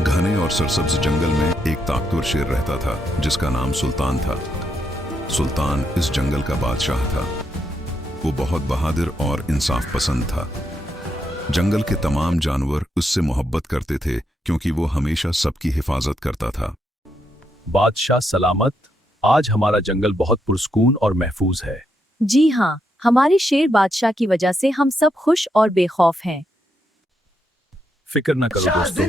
घने और सरसब्ज जंगल में एक ताकतवर शेर रहता था जिसका नाम सुल्तान था। सुल्तान इस जंगल का बादशाह था। वो बहुत बहादुर और इंसाफ पसंद था। जंगल के तमाम जानवर उससे मोहब्बत करते थे क्योंकि वो हमेशा सबकी हिफाजत करता था। बादशाह सलामत, आज हमारा जंगल बहुत पुरस्कून और महफूज है। जी हाँ, हमारे शेर बादशाह की वजह से हम सब खुश और बेखौफ हैं। फिक्र न करो दोस्तों,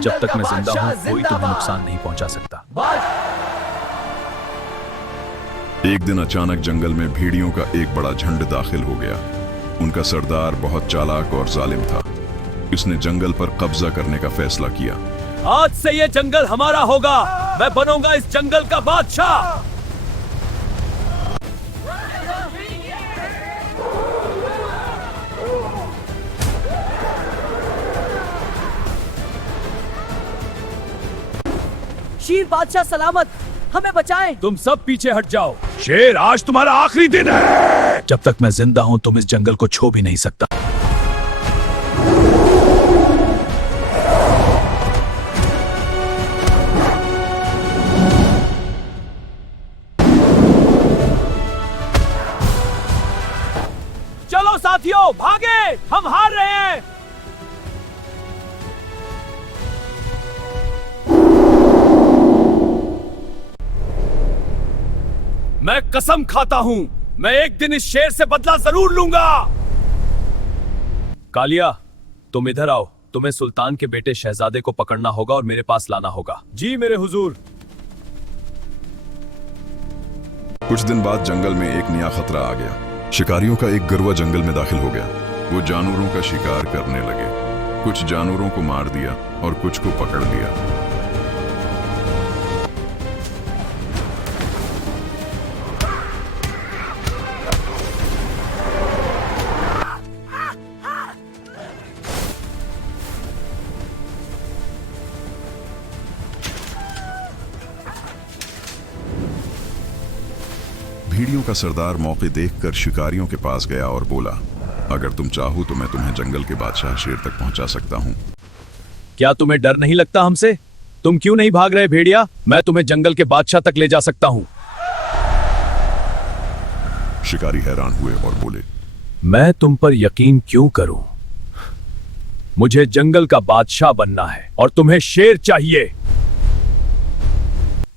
जब तक मैं जिंदा हूँ कोई तुम्हें नुकसान नहीं पहुंचा सकता। एक दिन अचानक जंगल में भेड़ियों का एक बड़ा झुंड दाखिल हो गया। उनका सरदार बहुत चालाक और जालिम था। उसने जंगल पर कब्जा करने का फैसला किया। आज से ये जंगल हमारा होगा, मैं बनूंगा इस जंगल का बादशाह। शेर बादशाह सलामत, हमें बचाएं। तुम सब पीछे हट जाओ। शेर, आज तुम्हारा आखिरी दिन है। जब तक मैं जिंदा हूं तुम इस जंगल को छू भी नहीं सकता। चलो साथियों, भागे, हम हार रहे हैं। मैं कसम खाता हूं, मैं एक दिन इस शेर से बदला जरूर लूंगा। कालिया, तुम इधर आओ। तुम्हें सुल्तान के बेटे शहजादे को पकड़ना होगा और मेरे पास लाना होगा। जी मेरे हुजूर। कुछ दिन बाद जंगल में एक नया खतरा आ गया। शिकारियों का एक गिरवा जंगल में दाखिल हो गया। वो जानवरों का शिकार करने लगे। कुछ जानवरों को मार दिया और कुछ को पकड़ लिया। भेड़ियों का सरदार मौके देखकर शिकारियों के पास गया और बोला, अगर तुम चाहो तो मैं तुम्हें जंगल के बादशाह शेर तक पहुंचा सकता हूं। क्या तुम्हें डर नहीं लगता हमसे? तुम क्यों नहीं भाग रहे भेड़िया? मैं तुम्हें जंगल के बादशाह तक ले जा सकता हूं। शिकारी हैरान हुए और बोले, मैं तुम पर यकीन क्यों करूं? मुझे जंगल का बादशाह बनना है और तुम्हें शेर चाहिए।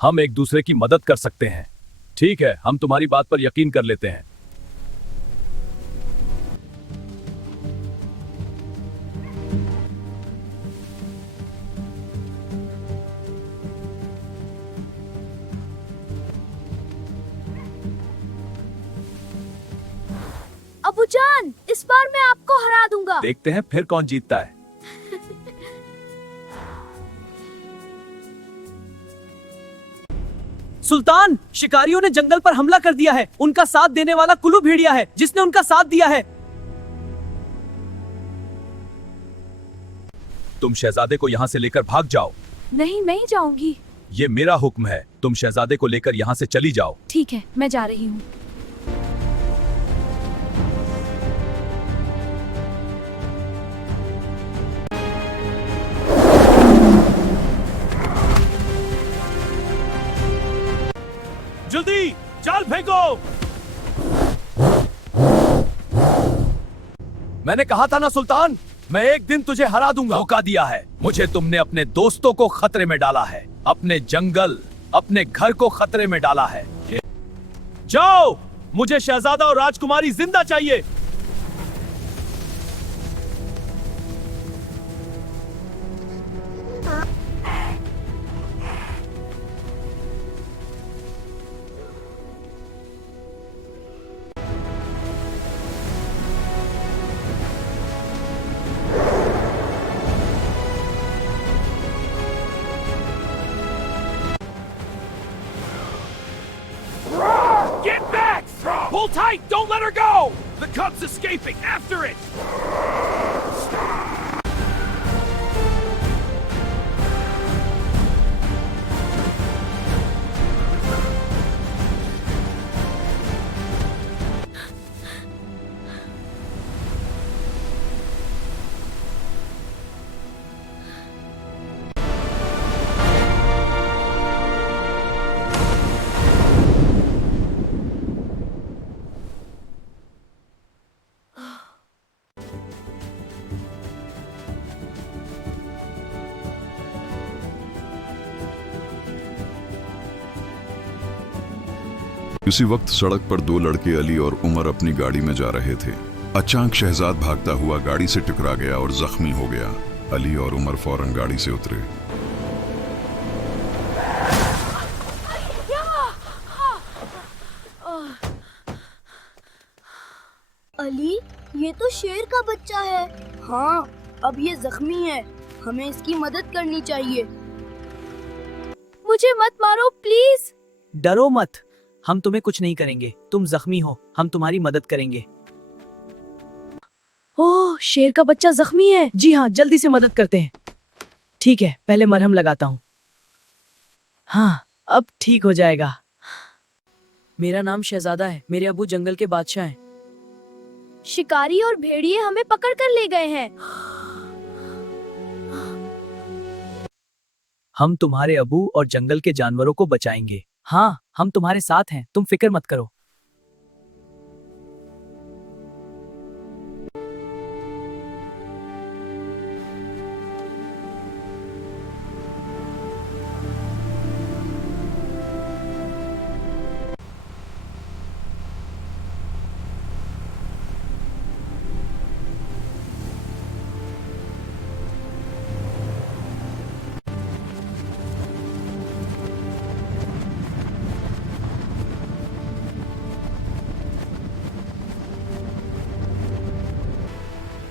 हम एक दूसरे की मदद कर सकते हैं। ठीक है, हम तुम्हारी बात पर यकीन कर लेते हैं। अबूजान, इस बार मैं आपको हरा दूंगा। देखते हैं फिर कौन जीतता है। सुल्तान, शिकारियों ने जंगल पर हमला कर दिया है। उनका साथ देने वाला कुल्लू भेड़िया है जिसने उनका साथ दिया है। तुम शहजादे को यहाँ से लेकर भाग जाओ। नहीं, मैं ही जाऊंगी। ये मेरा हुक्म है। तुम शहजादे को लेकर यहाँ से चली जाओ। ठीक है, मैं जा रही हूँ। जल्दी जाल फेंको। मैंने कहा था ना सुल्तान, मैं एक दिन तुझे हरा दूंगा। धोखा दिया है मुझे तुमने। अपने दोस्तों को खतरे में डाला है, अपने जंगल, अपने घर को खतरे में डाला है। जाओ, मुझे शहजादा और राजकुमारी जिंदा चाहिए। Get back! Pull tight! Don't let her go! The cub's escaping! After it! इसी वक्त सड़क पर दो लड़के अली और उमर अपनी गाड़ी में जा रहे थे। अचानक शहजाद भागता हुआ गाड़ी से टकरा गया और जख्मी हो गया। अली और उमर फौरन गाड़ी से उतरे। अली, ये तो शेर का बच्चा है। हाँ, अब ये जख्मी है, हमें इसकी मदद करनी चाहिए। मुझे मत मारो प्लीज। डरो मत, हम तुम्हें कुछ नहीं करेंगे। तुम जख्मी हो, हम तुम्हारी मदद करेंगे। ओह, शेर का बच्चा जख्मी है। जी हाँ, जल्दी से मदद करते हैं। ठीक है, पहले मरहम लगाता हूँ। हाँ, अब ठीक हो जाएगा। मेरा नाम शहजादा है, मेरे अबू जंगल के बादशाह हैं। शिकारी और भेड़िए हमें पकड़ कर ले गए हैं। हम तुम्हारे अबू और जंगल के जानवरों को बचाएंगे। हाँ, हम तुम्हारे साथ हैं, तुम फिक्र मत करो।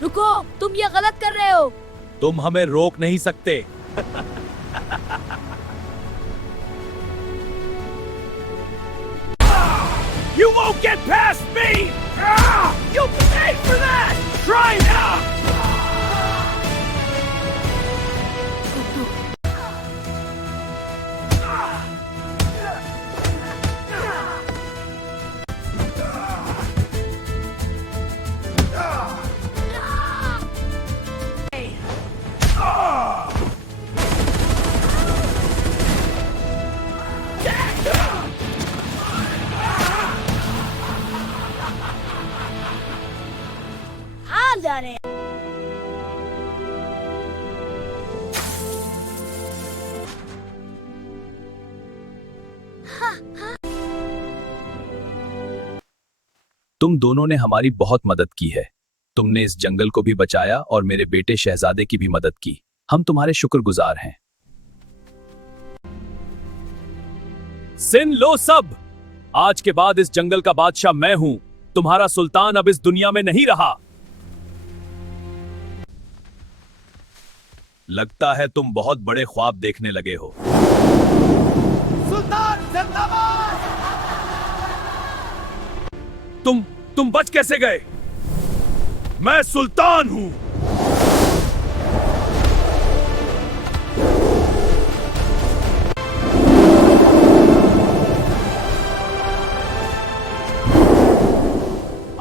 रुको, तुम ये गलत कर रहे हो। तुम हमें रोक नहीं सकते। You won't get past me! You'll pay for that! Try now! तुम दोनों ने हमारी बहुत मदद की है। तुमने इस जंगल को भी बचाया और मेरे बेटे शहजादे की भी मदद की। हम तुम्हारे शुक्रगुजार हैं। सुन लो सब, आज के बाद इस जंगल का बादशाह मैं हूं। तुम्हारा सुल्तान अब इस दुनिया में नहीं रहा। लगता है तुम बहुत बड़े ख्वाब देखने लगे हो। सुल्तान जिंदाबाद! तुम बच कैसे गए? मैं सुल्तान हूं।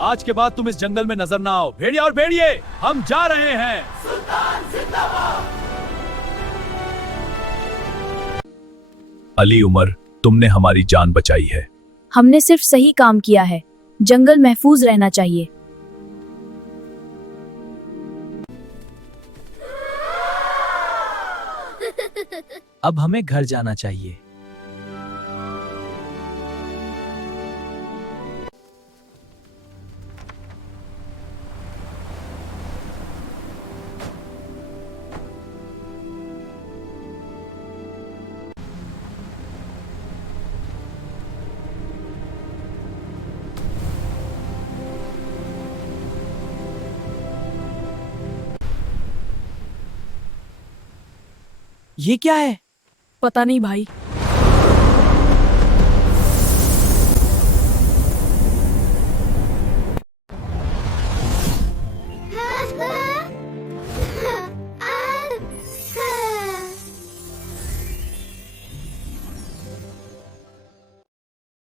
आज के बाद तुम इस जंगल में नजर ना आओ। भेड़िया और भेड़िए, हम जा रहे हैं। सुल्तान जिंदाबाद! अली, उमर, तुमने हमारी जान बचाई है। हमने सिर्फ सही काम किया है। जंगल महफूज रहना चाहिए। अब हमें घर जाना चाहिए। ये क्या है? पता नहीं भाई।